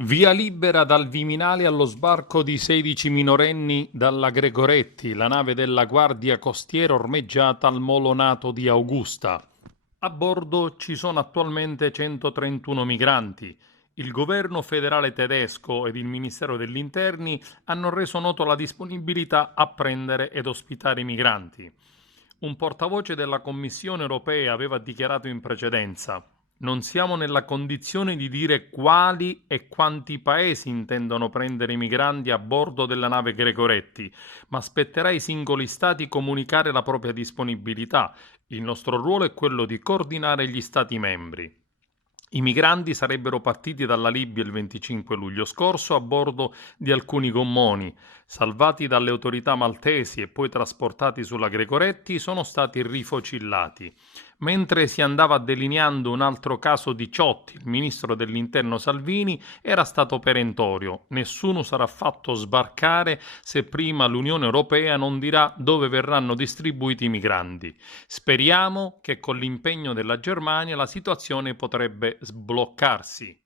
Via libera dal Viminale allo sbarco di 16 minorenni dalla Gregoretti, la nave della Guardia Costiera ormeggiata al molo NATO di Augusta. A bordo ci sono attualmente 131 migranti. Il governo federale tedesco ed il Ministero degli Interni hanno reso noto la disponibilità a prendere ed ospitare i migranti. Un portavoce della Commissione europea aveva dichiarato in precedenza: non siamo nella condizione di dire quali e quanti paesi intendono prendere i migranti a bordo della nave Gregoretti, ma spetterà ai singoli stati comunicare la propria disponibilità. Il nostro ruolo è quello di coordinare gli stati membri. I migranti sarebbero partiti dalla Libia il 25 luglio scorso a bordo di alcuni gommoni. Salvati dalle autorità maltesi e poi trasportati sulla Gregoretti, sono stati rifocillati. Mentre si andava delineando un altro caso di Ciotti, il ministro dell'Interno Salvini era stato perentorio: nessuno sarà fatto sbarcare se prima l'Unione Europea non dirà dove verranno distribuiti i migranti. Speriamo che con l'impegno della Germania la situazione potrebbe sbloccarsi.